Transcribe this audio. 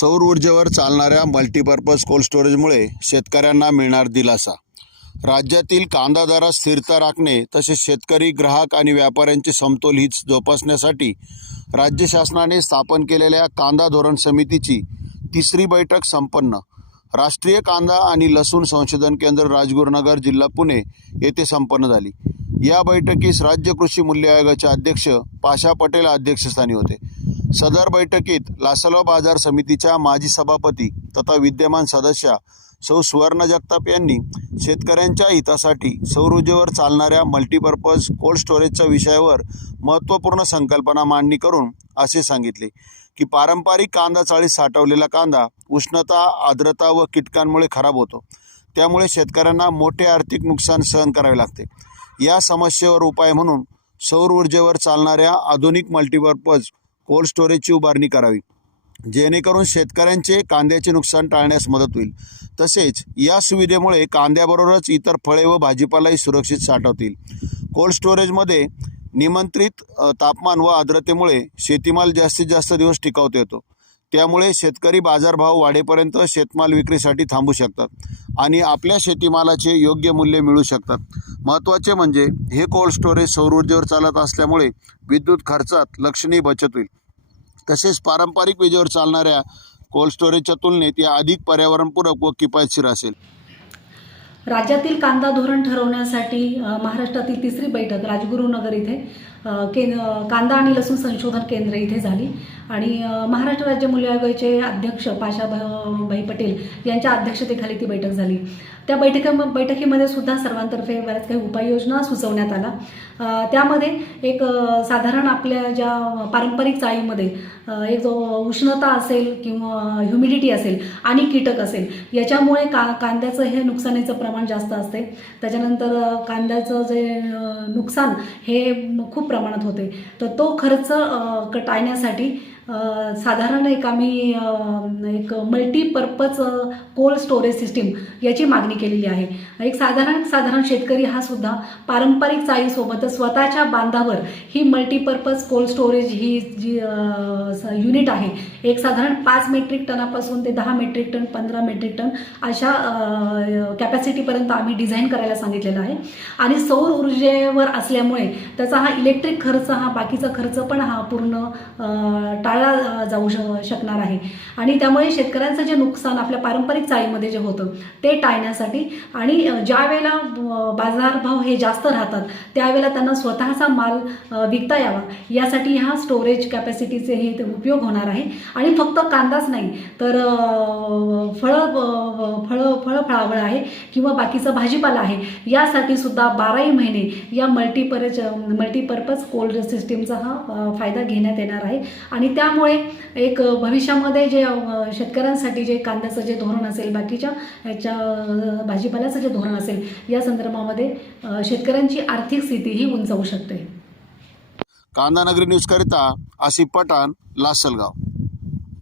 सौर ऊर्जेवर चालणाऱ्या मल्टीपर्पज कोल्ड स्टोरेजमुळे शेतकऱ्यांना मिळणार दिलासा. राज्यातील कांदा दरात स्थिरता राखणे तसेच शेतकरी ग्राहक आणि व्यापाऱ्यांचे समतोल हीच जोपासण्यासाठी राज्य शासनाने स्थापन केलेल्या कांदा धोरण समितीची तिसरी बैठक संपन्न. राष्ट्रीय कांदा आणि लसूण संशोधन केंद्र राजगुरुनगर जिल्हा पुणे येथे संपन्न झाली. या बैठकीस राज्य कृषी मूल्य आयोगाचे अध्यक्ष पाशा पटेल अध्यक्षस्थानी होते. सदर बैठकीत लासलगाव बाजार समितीच्या माजी सभापती तथा विद्यमान सदस्या सौ सुवर्ण जगताप यांनी शेतकऱ्यांच्या हितासाठी सौर ऊर्जेवर चालणाऱ्या मल्टीपर्पज कोल्ड स्टोरेजच्या विषयावर महत्त्वपूर्ण संकल्पना मांडणी करून असे सांगितले की पारंपरिक कांदा चाळीत साठवलेला कांदा उष्णता आर्द्रता व कीटकांमुळे खराब होतो. त्यामुळे शेतकऱ्यांना मोठे आर्थिक नुकसान सहन करावे लागते. या समस्येवर उपाय म्हणून सौर ऊर्जेवर चालणाऱ्या आधुनिक मल्टीपर्पज कोल्ड स्टोरेजची उभारणी करावी. जेणेकरून शेतकऱ्यांचे कांद्याचे नुकसान टाळण्यास मदत होईल. तसेच या सुविधेमुळे कांद्याबरोबरच इतर फळे व भाजीपालाही सुरक्षित साठवतील. कोल्ड स्टोरेजमध्ये निमंत्रित तापमान व आर्द्रतेमुळे शेतीमाल जास्तीत जास्त दिवस टिकावता येतो. त्यामुळे शेतकरी बाजारभाव वाढेपर्यंत शेतमाल विक्रीसाठी थांबू शकतात आणि आपल्या शेतीमालाचे योग्य मूल्य मिळू शकतात. महत्त्वाचे म्हणजे हे कोल्ड स्टोरेज सौर ऊर्जेवर चालत असल्यामुळे विद्युत खर्चात लक्षणीय बचत होईल. तसेच पारंपरिक विजेवर चालणाऱ्या कोल्ड स्टोरेजच्या तुलनेत या अधिक पर्यावरणपूरक व किफायतशीर असेल. राज्यातील कांदा धोरण ठरवण्यासाठी महाराष्ट्रातील तिसरी बैठक राजगुरुनगर इथे. केन कांदा आणि लसूण संशोधन केंद्र इथे झाली. आणि महाराष्ट्र राज्य मूल्य आयोगाचे अध्यक्ष पाशाभाई पटेल यांच्या अध्यक्षतेखाली ती बैठक झाली. त्या बैठका बैठकीमध्ये सुद्धा सर्वांतर्फे बऱ्याच काही उपाययोजना सुचवण्यात आला त्यामध्ये एक साधारण आपल्या ज्या पारंपरिक चाळीमध्ये एक जो उष्णता असेल किंवा ह्युमिडिटी असेल आणि कीटक असेल याच्यामुळे का कांद्याचं हे नुकसानीचं प्रमाण जास्त असते. त्याच्यानंतर कांद्याचं जे नुकसान हे खूप प्रमाणात होते. तर तो खर्च टाळण्यासाठी साधारण एक आम्ही एक मल्टीपर्पज कोल्ड स्टोरेज सिस्टीम याची मागणी केलेली आहे. एक साधारण साधारण शेतकरी हा सुद्धा पारंपरिक चाळीसोबतच स्वतःच्या बांधावर ही मल्टीपर्पज कोल्ड स्टोरेज ही जी युनिट आहे एक साधारण पाच मेट्रिक टनापासून ते दहा मेट्रिक टन पंधरा मेट्रिक टन अशा कॅपॅसिटीपर्यंत आम्ही डिझाईन करायला सांगितलेलं आहे. आणि सौर ऊर्जेवर असल्यामुळे त्याचा हा इलेक्ट्रिक खर्च हा बाकीचा खर्च पण हा पूर्ण टाळला जाऊ श शकणार आहे. आणि त्यामुळे शेतकऱ्यांचं जे नुकसान आपल्या पारंपरिक चाळीमध्ये जे होतं ते टाळण्यासाठी आणि ज्या वेळेला बाजारभाव हे जास्त राहतात त्यावेळेला त्यांना स्वतःचा माल विकता यावा. यासाठी ह्या स्टोरेज कॅपॅसिटीचे हे उपयोग होणार आहे. आणि फक्त कांदाच नाही तर फळं फळ फळ फळावळ आहे किंवा बाकीचा भाजीपाला आहे. यासाठी सुद्धा बाराही महिने या मल्टीपरज मल्टीपर्पज कोल्ड सिस्टीमचा हा फायदा घेण्यात येणार आहे. आणि त्यामुळे एक भविष्यामध्ये जे शेतकऱ्यांसाठी जे कांद्याचं जे धोरण असेल बाकीच्या याच्या भाजीपाल्याचं जे धोरण असेल या संदर्भामध्ये शेतकऱ्यांची आर्थिक स्थिती ही उंचावू शकते. कांदा नगरी न्यूजकरिता आसिफ पठाण लासलगाव.